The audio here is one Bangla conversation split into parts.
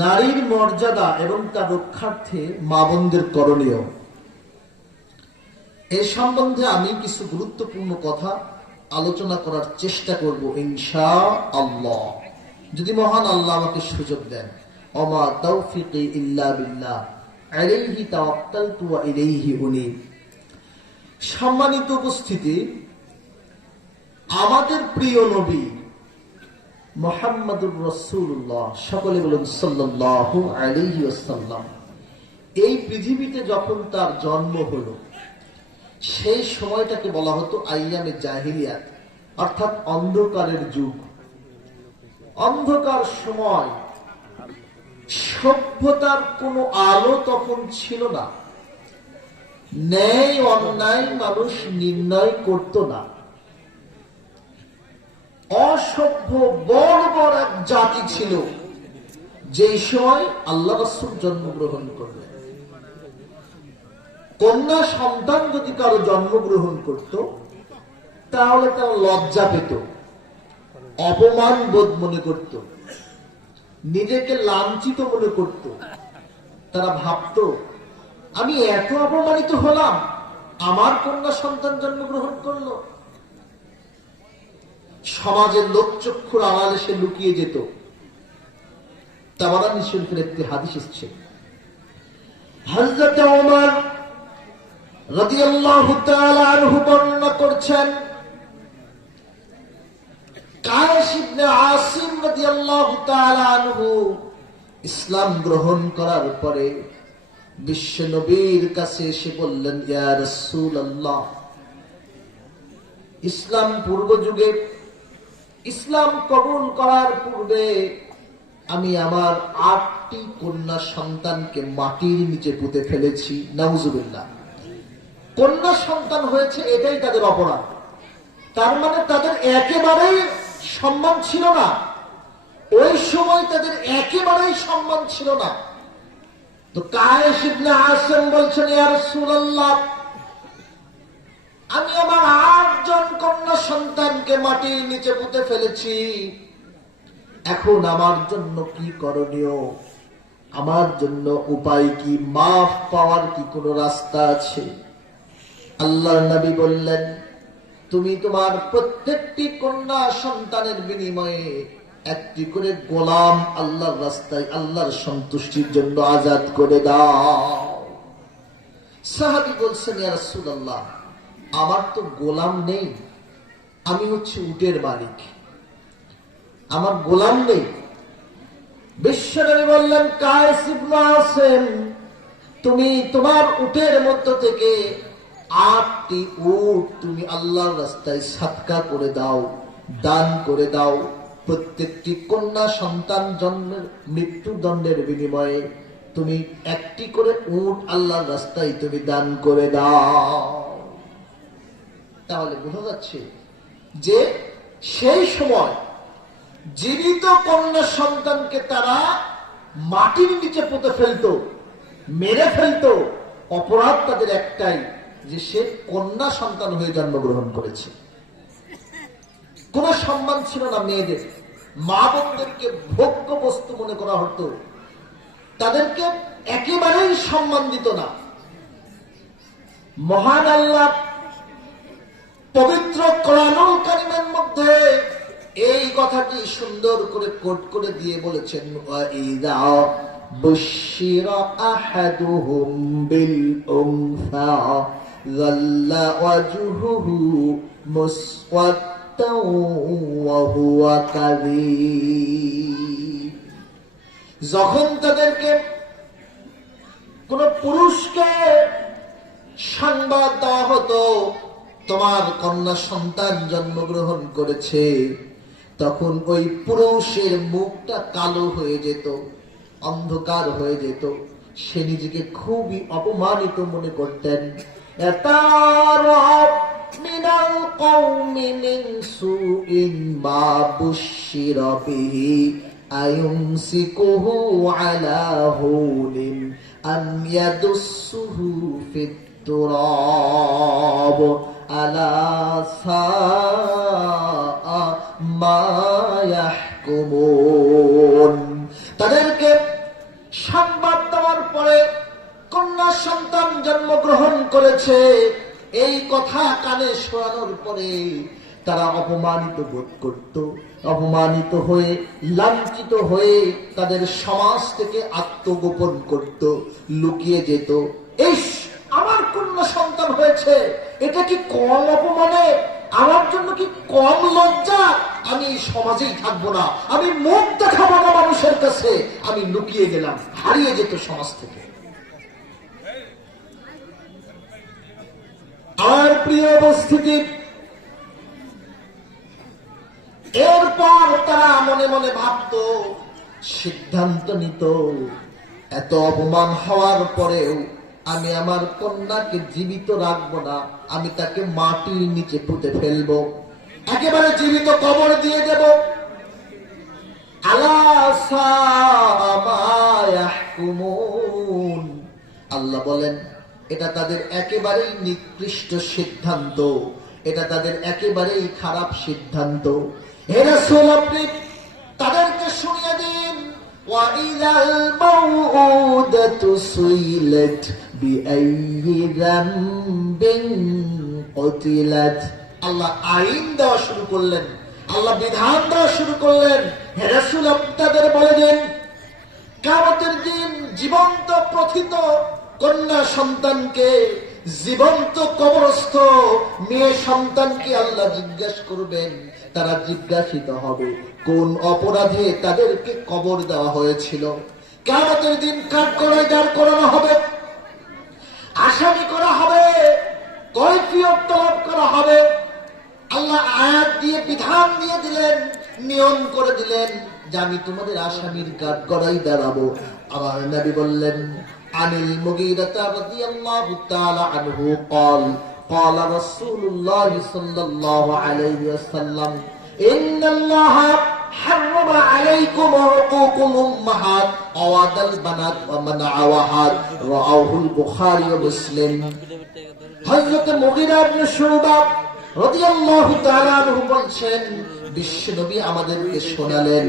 নারীর মর্যাদা এবং তার রক্ষার্থে মা বোনদের করণীয়। এ সম্বন্ধে আমি কিছু গুরুত্বপূর্ণ কথা আলোচনা করার চেষ্টা করব ইনশা আল্লাহ যদি মহান আল্লাহ আমাকে সুযোগ দেন। অমা তৌফিক ইল্লা বিল্লাহ। আলাইহি তাওয়াক্কালতু ওয়া ইলাইহি উনীব। সম্মানিত উপস্থিতি, আমাদের প্রিয় নবী মোহাম্মদুর রসুল্লাহ। সকলে বলুন সাল্লাহ এই পৃথিবীতে যখন তার জন্ম হলো, সেই সময়টাকে বলা হতো আইয়ামে জাহিলিয়াত অর্থাৎ অন্ধকারের যুগ। অন্ধকার সময় সভ্যতার কোনো আলো তখন ছিল না। ন্যায় অন্যায় মানুষ নির্ণয় করত না। অসভ্য, বড় এক জাতি ছিল, যেই সময় আল্লাহ রসুল জন্মগ্রহণ করলেন। কন্যা সন্তান যদি কারও জন্মগ্রহণ করত, তাহলে তারা লজ্জা পেত, অপমান বোধ মনে করত, নিজেকে লাঞ্ছিত মনে করত। তারা ভাবত, আমি এত অপমানিত হলাম, আমার কন্যা সন্তান জন্মগ্রহণ করল। সমাজের লোকচক্ষুর আড়ালে সে লুকিয়ে যেত। তাবারানি শরীফের একটি হাদিস এসছে। হযরত ওমর রাদিয়াল্লাহু তাআলা আনহু বর্ণনা করছেন কায়েস ইবনে আসিম রাদিয়াল্লাহু তাআলা আনহু ইসলাম গ্রহণ করার পরে বিশ্ব নবীর কাছে এসে বললেন, ইয়া রাসূলুল্লাহ, ইসলাম পূর্ব যুগে ইসলাম কবুল করার পূর্বে আমি আমার আটটি কন্যা সন্তানকে মাটির নিচে পুঁতে ফেলেছি। নাউজুবিল্লাহ। কন্যা সন্তান হয়েছে, এটাই তাদের অপরাধ। তার মানে তাদের একেবারেই সম্মান ছিল না। ওই সময় তাদের একেবারেই সম্মান ছিল না। তো কায়েস ইবনে আসেম বলছেন, ইয়া রাসূলুল্লাহ আমি আমার আটজন কন্যা সন্তানকে মাটির নিচে পুঁতে ফেলেছি। এখন আমার জন্য কি করণীয়? আমার জন্য উপায় কি? মাফ পাওয়ার কি কোনো রাস্তা আছে? আল্লাহ নবী বললেন, তুমি তোমার প্রত্যেকটি কন্যা সন্তানের বিনিময়ে একটি করে গোলাম আল্লাহর রাস্তায় আল্লাহর সন্তুষ্টির জন্য আজাদ করে দাও। সাহাবি বলছেন, ইয়া রাসূলুল্লাহ আমার তো গোলাম নেই, আমি হচ্ছে উটের মালিক। আমার গোলাম নেই। বিশ্বনবী বললেন, কায়েস ইবনে তুমি তোমার উটের মধ্য থেকে আটটি উট তুমি আল্লাহর রাস্তায় সাতকা করে দাও, দান করে দাও। প্রত্যেকটি কন্যা সন্তান জন্মের, মৃত্যুদণ্ডের বিনিময়ে তুমি একটি করে উট আল্লাহর রাস্তায় তুমি দান করে দাও। তাহলে বোঝা যাচ্ছে যে সেই সময় জীবিত কন্যা সন্তানকে তারা মাটির নিচে পুঁতে ফেলতো, মেরে ফেলতো। অপরাধ তাদের একটাই যে সে কন্যা সন্তান হয়ে জন্মগ্রহণ করেছে। কোন সম্মান ছিল না মেয়েদের। মা বোনদেরকে ভোগ্য বস্তু মনে করা হতো। তাদেরকে একেবারেই সম্মান দিত না। মহান আল্লাহ পবিত্র কোরআনুল কারিমের মধ্যে এই কথাটি সুন্দর করে কোট করে দিয়ে বলেছেন বিল উনসা যাল্লা ওয়াজহুহু মুসওয়াদ্দান ওয়া হুয়া কাযীব। যখন তাদেরকে কোন পুরুষকে সংবাদ দেওয়া হতো তোমার কন্যা সন্তান জন্মগ্রহণ করেছে, তখন ওই পুরুষের মুখটা কালো হয়ে যেত, অন্ধকার হয়ে যেত। সে নিজেকে খুবই অপমানিত মনে করতেন। এতারব আলা তাদেরকে সংবাদ দেওয়ার পরে কন্যা সন্তান জন্মগ্রহণ করেছে। এই কথা কানে শোনানোর পরে তারা অপমানিত বোধ করত, অপমানিত হয়ে, লাঞ্ছিত হয়ে তাদের সমাজ থেকে আত্মগোপন করত, লুকিয়ে যেত। এই আমার কন্যা সন্তান হয়েছে। এটা কি কম অপমানে? আমার জন্য কি কম লজ্জা? আমি সমাজেই থাকব না। আমি মুখ দেখাবো না মানুষের কাছে। আমি লুকিয়ে গেলাম, হারিয়ে যেত সমাজ থেকে। আর প্রিয় উপস্থিতি, এরপর তারা মনে মনে ভাবতো, সিদ্ধান্ত নিত। এত অপমান হওয়ার পরেও আমি আমার কন্যাকে জীবিত রাখবো না আমি তাকে মাটির নিচে পুঁতে ফেলবো একেবারে জীবিত কবর দিয়ে দেব আলা সামা ইয়াহকুমুন। আল্লাহ বলেন এটা তাদের একেবারেই নিকৃষ্ট সিদ্ধান্ত এটা তাদের একেবারেই খারাপ সিদ্ধান্ত হে রাসূল আপনি তাদেরকে শুনিয়ে দিন وَإِذَا الْمَوْءُودَةُ سُئِلَتْ بِأَيِّ ذَنبٍ قُتِلَتْ আল্লাহ আইন দেওয়া শুরু করলেন। আল্লাহ বিধান দেওয়া শুরু করলেন। হে রাসূল আপনি তাদের বলে দিন কামতের দিন জীবন্ত প্রথিত কন্যা সন্তানকে জীবন্ত কবরস্থ মেয়ে সন্তানকে আল্লাহ জিজ্ঞাসা করবেন, তারা জিজ্ঞাসিত হবে, কোন অপরাধে তাদেরকে কবর দেওয়া হয়েছিল? কামতের দিন কাঠ করে দাঁড় করানো হবে? আসামি করা হবে কৈফিয়ত তলব করা হবে আল্লাহ আয়াত দিয়ে বিধান দিয়ে দিলেন নিয়ম করে দিলেন যে আমি তোমাদের আসামির কাঠ করাই দাঁড়াবো আমার নবী বললেন আনিল মুগীরাতা রাদিয়াল্লাহু তাআলা আনহু قال قال رسول الله صلى الله عليه وسلم إن الله حرم عليكم حقوق الأمهات أواد البنات ومنع وهات رواه البخاري ومسلم হযরত মুগীরা ইবনে শুবা রাদিয়াল্লাহু তাআলা আনহু বলছেন বিশ্বনবী আমাদেরকে শোনালেন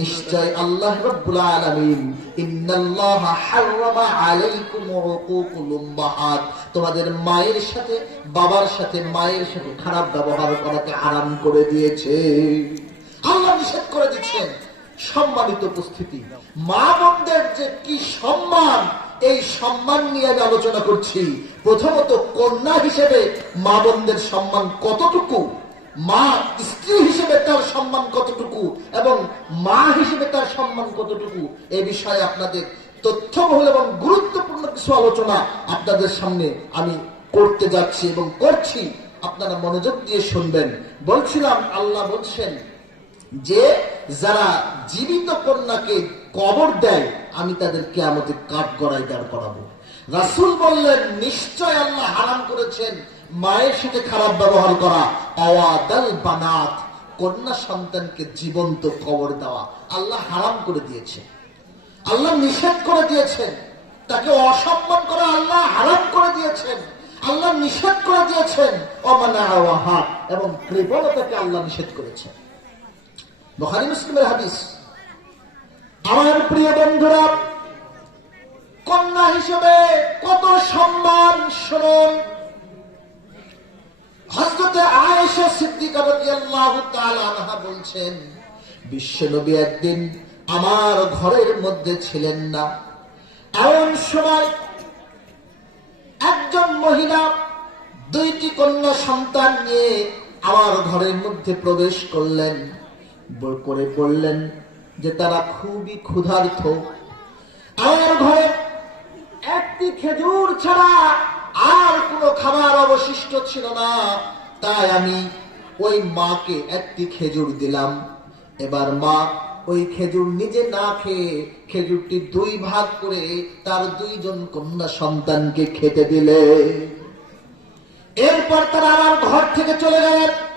নিশ্চয় আল্লাহ রাব্বুল আলামিন ইন্নাল্লাহা হাররামা আলাইকুম হুকুকুল উম্মাহাত তোমাদের মায়ের সাথে বাবার সাথে মায়ের সাথে খারাপ ব্যবহার করাকে হারাম করে দিয়েছে আল্লাহ নিষেধ করে দিচ্ছেন সম্মানিত উপস্থিতি। মা বোনদের যে কি সম্মান, এই সম্মান নিয়ে আমি আলোচনা করছি। প্রথমত কন্যা হিসেবে মা বোনদের সম্মান কতটুকু? মা স্ত্রী হিসেবে তার সম্মান কতটুকু? এবং মা হিসেবে তার সম্মান কতটুকু? এ বিষয়ে আপনাদের তথ্যবহুল এবং গুরুত্বপূর্ণ কিছু আলোচনা আপনাদের সামনে আমি করতে যাচ্ছি এবং করছি। আপনারা মনোযোগ দিয়ে শুনবেন। বলছিলাম, আল্লাহ বলছেন যে যারা জীবিত কন্যাকে কবর দেয়, আমি তাদেরকে আমাদের কাঠ গড়াই দাঁড় করাবো। রাসুল বললেন, নিশ্চয় আল্লাহ হারাম করেছেন। মায়ের সাথে খারাপ ব্যবহার করা। আওয়াদাল বানাত। কন্যা সন্তানকে জীবন্ত কবর দেওয়া। আল্লাহ হারাম করে দিয়েছে আল্লাহ নিষেধ করে দিয়েছেন। তাকে অসম্মান করা আল্লাহ হারাম করে দিয়েছেন। আল্লাহ নিষেধ করে দিয়েছেন। অমানা এবং কৃপণতাকে আল্লাহ নিষেধ করেছেন। বখারি মুসলিমের হাদিস। আমার প্রিয় বন্ধুরা, কন্যা হিসেবে কত সম্মান আয়েশা রাদিয়াল্লাহু তাআলা আনহা বলছেন, বিশ্বনবী একদিন আমার ঘরের মধ্যে ছিলেন না। এমন সময় একজন মহিলা দুইটি কন্যা সন্তান নিয়ে আমার ঘরের মধ্যে প্রবেশ করলেন। করে বললেন যে তারা খুবই ক্ষুধার্থ আমার ঘরে একটি খেজুর ছাড়া আর কোনো খাবার অবশিষ্ট ছিল না। তাই আমি ওই মাকে একটি খেজুর দিলাম। এবার মা ওই খেজুর নিজে না খেয়ে খেজুরটি দুই ভাগ করে তার দুইজন কন্যা সন্তানকে খেতে দিলে। এরপর তারা আমার ঘর থেকে চলে গেলেন।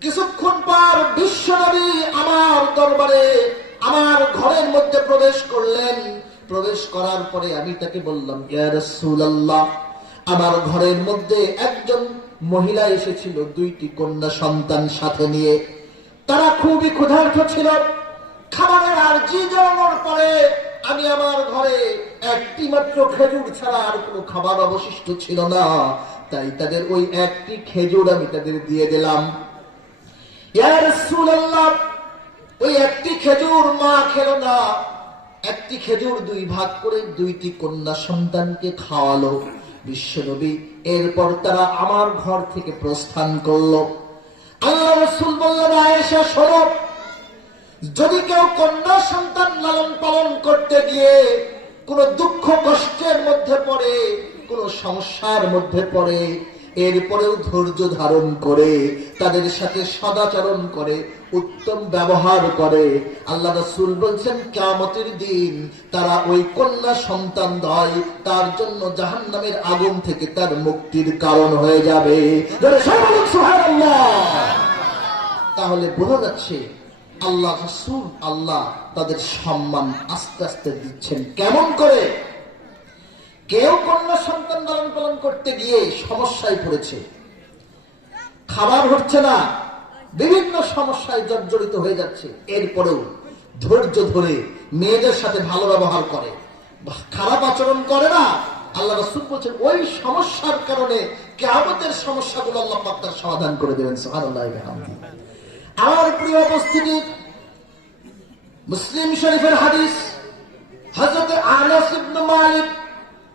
কিছুক্ষণ পর বিশ্বনবী আমার দরবারে, আমার ঘরের মধ্যে প্রবেশ করলেন। প্রবেশ করার পরে আমি তাকে বললাম আমার ঘরের মধ্যে একজন মহিলা এসেছিল, দুইটি কন্যা সন্তান সাথে নিয়ে। তারা খুবই ক্ষুধার্ত ছিল। খাবারের আর জি জানানোর পরে আমি আমার ঘরে একটি মাত্র খেজুর ছাড়া আর কোনো খাবার অবশিষ্ট ছিল না। তাই তাদের ওই একটি খেজুর আমি তাদের দিয়ে দিলাম। ওই একটি খেজুর মা খেলো না। একটি খেজুর দুই ভাগ করে দুইটি কন্যা সন্তানকে খাওয়ালো বিশ্বনবী। এরপর তারা আমার ঘর থেকে প্রস্থান করল। আল্লাহ রসুল বললেন, আয়েশা সরব যদি কেউ কন্যা সন্তান লালন পালন করতে গিয়ে কোনো দুঃখ কষ্টের মধ্যে পড়ে, কোনো সমস্যার মধ্যে পড়ে এরপরেও ধৈর্য ধারণ করে, তাদের সাথে সদাচরণ করে, উত্তম ব্যবহার করে। আল্লাহ রসুল বলছেন কামতের দিন তারা ওই কন্যা সন্তান দয়, তার জন্য জাহান নামের আগুন থেকে তার মুক্তির কারণ হয়ে যাবে। তাহলে বোঝা যাচ্ছে, আল্লাহ রসুল আল্লাহ তাদের সম্মান আস্তে আস্তে দিচ্ছেন। কেমন করে? কেউ কন্যা সন্তান লালন পালন করতে গিয়ে সমস্যায় পড়েছে। খাবার হচ্ছে না, বিভিন্ন সমস্যায় জর্জরিত হয়ে যাচ্ছে। এরপরেও ধৈর্য ধরে মেয়েদের সাথে ভালো ব্যবহার করে। খারাপ আচরণ করে না, আল্লাহ রসুল বলছেন, ওই সমস্যার কারণে কেমতের সমস্যাগুলো আল্লাহ পাক তার সমাধান করে দেবেন আমার প্রিয় উপস্থিতি, মুসলিম শরীফের হাদিস, হযরত আনাস ইবনে মালিক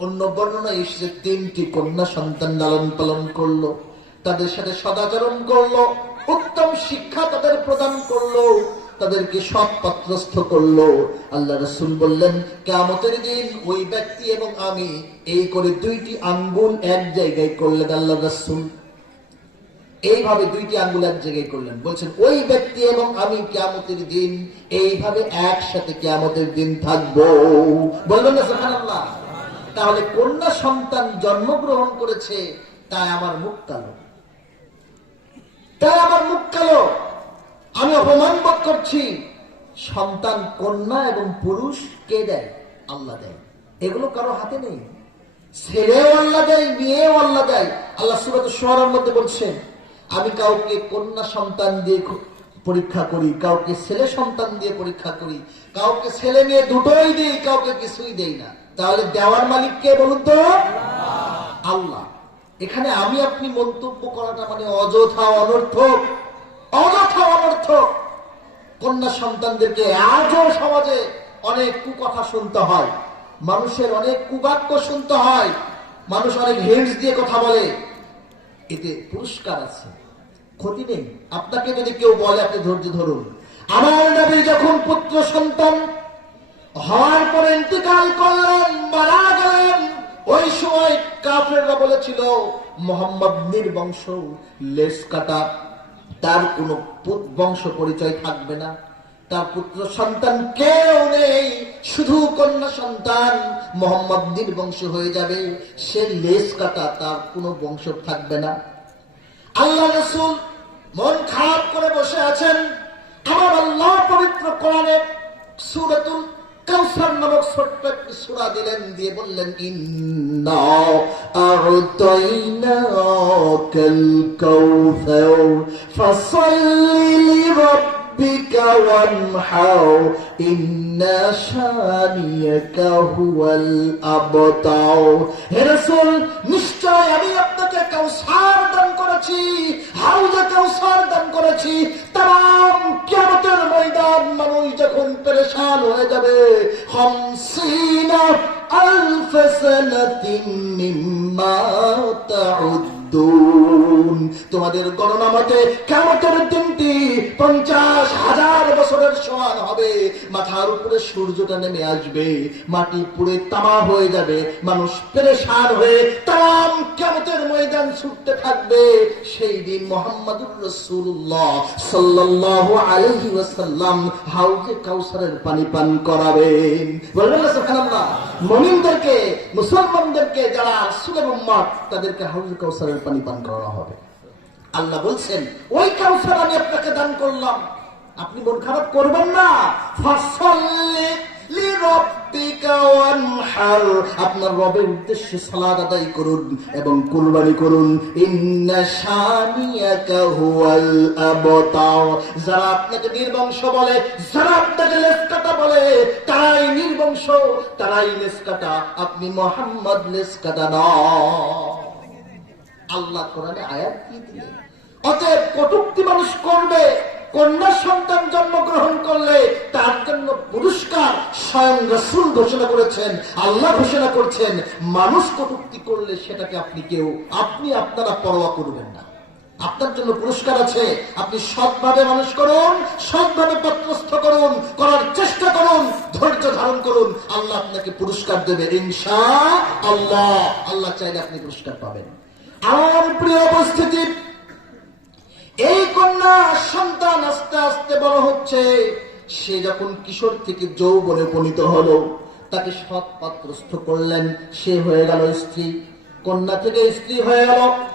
অন্য বর্ণনা এসেছে তিনটি কন্যা সন্তান লালন পালন করল? তাদের সাথে সদাচরণ করল, উত্তম শিক্ষা তাদের প্রদান করল, তাদেরকে সৎ পাত্রস্থ করল। আল্লাহ রসুল বললেন কেমতের দিন ওই ব্যক্তি এবং আমি এই করে দুইটি আঙ্গুল এক জায়গায় করলেন আল্লাহ রসুল এইভাবে দুইটি আঙ্গুল এক জায়গায় করলেন। বলছেন, ওই ব্যক্তি এবং আমি কেয়ামতের দিন এইভাবে একসাথে কেয়ামতের দিন থাকব। বলবেন না, সুবহানাল্লাহ। তাহলে কন্যা সন্তান জন্মগ্রহণ করেছে, তাই আমার মুখ কালো। তাই আমার মুখ কালো। আমি অপমান বোধ করছি। সন্তান কন্যা এবং পুরুষ কে দেয়? আল্লাহ দেয়। এগুলো কারও হাতে নেই। ছেলেও আল্লাহ দেয়, মেয়েও আল্লাহ দেয়। আল্লাহ সুরত সোহরার মধ্যে বলছেন আমি কাউকে কন্যা সন্তান দিয়ে পরীক্ষা করি, কাউকে ছেলে সন্তান দিয়ে পরীক্ষা করি, কাউকে ছেলে মেয়ে দুটোই দিই, কাউকে কিছুই দেই না। তাহলে দেওয়ার মালিক কে বলুন তো? আল্লাহ। এখানে আমি আপনি মন্তব্য করাটা মানে অযথা অনর্থক অযথা অনর্থক। কন্যা সন্তানদেরকে আজও সমাজে অনেক কুকথা শুনতে হয়, মানুষের অনেক কুবাক্য শুনতে হয়, মানুষ অনেক হিন্টস দিয়ে কথা বলে। এতে পুরস্কার আছে। ক্ষতি নেই। আপনাকে যদি কেউ বলে, আপনি ধৈর্য ধরুন। আমার নবী যখন পুত্র সন্তান হওয়ার পরে ইন্তিকাল করলেন, মারা গেলেন, ওই সময় কাফেররা বলেছিল, মোহাম্মদ নির্বংশ, লেস কাটা, তার কোনো বংশ পরিচয় থাকবে না। তার পুত্র সন্তান কেউ নেই, শুধু কন্যা সন্তান মোহাম্মদ নির্বংশ হয়ে যাবে। সে লেস কাটা, তার কোনো বংশ থাকবে না। আল্লাহ রসুল মন খারাপ করে বসে আছেন। আমার আল্লাহ পবিত্র কোরআনে সুরাতুল কাউসার নামক ছোট্ট একটি সূরা দিলেন, দিয়ে বললেন আ'তাইনাকাল কাউসার, ফাসাল্লি হাউজে কাউসার দান করেছি তাম কিয়ামতের মানুষ যখন পেরেশান হয়ে যাবে, খামসিনা আলফ সানাতিন মিম্মা তোমাদের গণনা মতে মাথার উপরে সূর্যটা নেমে আসবে, মাটি পুড়ে তামা হয়ে যাবে, মানুষ পেরেশান হয়ে তাম কেমতের ময়দান ছুটতে থাকবে। সেই দিন মোহাম্মদুর রসুল্লাহ সাল্লাল্লাহু আলাইহি ওয়াসাল্লাম হাউজে কাউসারের পানি পান করাবেন। বলবেন মুসলমানদেরকে যারা রাসূলের উম্মত, তাদেরকে হাউজে কাউসারের পানি পান করানো হবে। আল্লাহ বলছেন, ওই কাউসার আমি আপনাকে দান করলাম। আপনি মন খারাপ করবেন না। আপনার রবের উদ্দেশ্যে সালাদ আদায় করুন এবং কুরবানি করুন। যারা আপনাকে নির্বংশ বলে, যারা আপনাকে লেসকাটা বলে, তারাই নির্বংশ তারাই লেসকাটা আপনি মোহাম্মদ লেসকাটা নয় আল্লাহ কোরআনে আয়াত কি দিলেন। অতএব কটুক্তি মানুষ করবে। কন্যা সন্তান জন্মগ্রহণ করলে তার জন্য পুরস্কার স্বয়ং রসুল ঘোষণা করেছেন, আল্লাহ ঘোষণা করছেন, মানুষ কটুক্তি করলে সেটাকে আপনি কেউ, আপনি আপনারা পরোয়া করবেন না। আপনার জন্য পুরস্কার আছে, আপনি সৎভাবে মানুষ করুন, সৎভাবে পত্রস্থ করুন, করার চেষ্টা করুন, ধৈর্য ধারণ করুন, আল্লাহ আপনাকে পুরস্কার দেবে, ইনশা আল্লাহ আল্লাহ চাইলে আপনি পুরস্কার পাবেন। আমার প্রিয় উপস্থিতি এই কন্যা সন্তান আস্তে আস্তে বড় হচ্ছে। সে যখন কিশোর থেকে যৌবনে উপনীত হলো, তাকে সৎ পাত্রস্থ করলেন। সে হয়ে গেল স্ত্রী। কন্যা থেকে স্ত্রী হয়ে গেল।